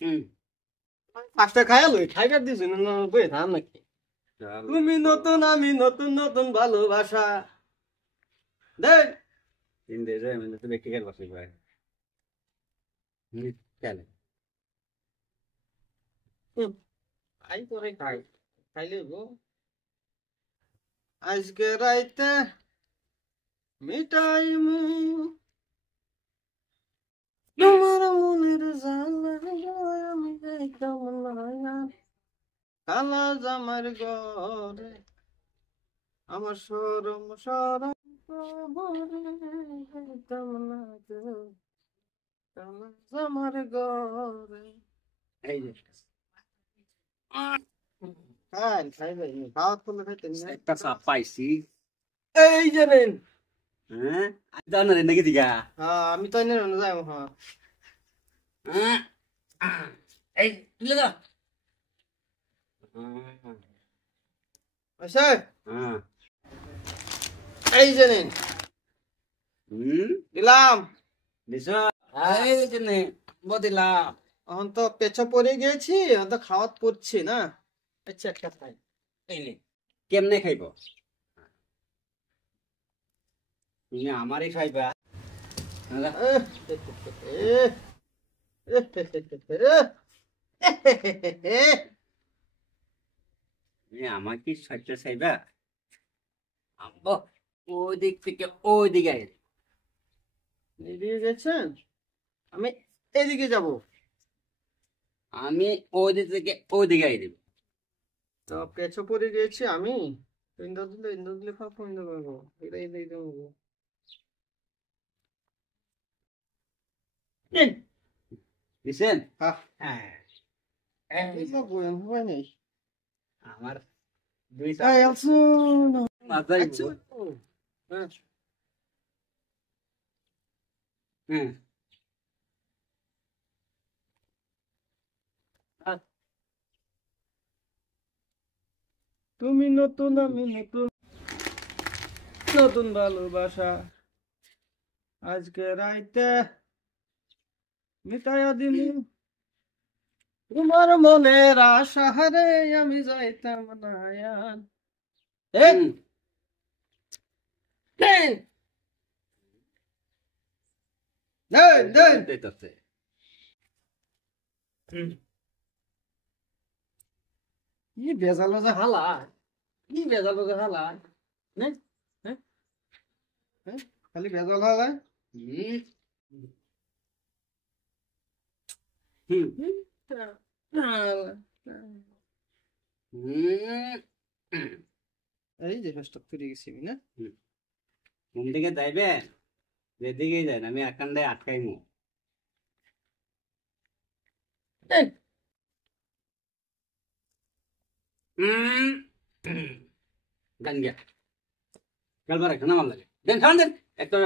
হুম। পাঁচটা খাইয়া লই খাইবার দিছি না বই থাম নাকি চল। তুমি নতুন আমি নতুন নতুন ভালোবাসা দেখ তিন দেশে মানে তো ব্যক্তিগত বসে ভাই। চলে। খাই তোরে খাই খাইলে গো আজকে রাইতে মিটাইমু তোমার মনের জ্বালা আমি যাইতাম না কালা জামার ঘরে আমার সরম সরম যাইতাম না গো, কালা জামার ঘরে এই যে খাই খাই ভাই খাওয়া করলে খাইতেন না একটা সাপ পাইছি। এই যে নেন হ্যাঁ আজ জানো রে নাকি দিগা। হ্যাঁ আমি তো এনে যাই হ্যাঁ হ্যাঁ এই তুলে দাও। আচ্ছা হ্যাঁ। এই যে নেন হুম। দিলাম দিছ। এই যে নে বদিলাম। এখন তো পেছো পড়ে গেছি এখন তো খাওয়াত পড়ছি না আচ্ছা একটা খাই এই নে কেমনে খাইব তুমি আমারই খাইবা। হ্যাঁ? তুমি আমার কি সহ্য চাইবা আম্ব ওই দিক থেকে ওই দিকে আইরে। এদিকে গেছেন আমি এদিকে যাব আমি ওই দিক থেকে ওই দিকে আইরে। তো পেছো পড়ে গেছি আমি ইন্দো দিলে খাবো ইন্দো করবো এটা এটা এটা করবো দিছেন। হ্যাঁ হ্যাঁ এই সব বয়ান হয় নাই আমার দুইটা এই আসুন মাথায় আচ্ছা হ্যাঁ হ্যাঁ তুমি নতুন আমি নতুন নতুন ভালোবাসা আজকে রাইতে মিটাইয়া দিলি তোমার মনের আশা হারে আমি যাইতাম না আর। এই, হুম। দেন, দেন, দেন। দিতেছে। কি বেজালো যে হালা কি বেজালো যে হালা নে নে নে, খালি বেজাল হালা হুম। হুম। হুম। এই যে ফেসটা ফিরে গেছি আমি না ঘুম থেকে যাইবেন যেদিকেই যান আমি একান্দায় আটকাইমু। দেন। হুম। গান গিয়া গেলবার একটা নামার লাগে দেন খান দেন একটা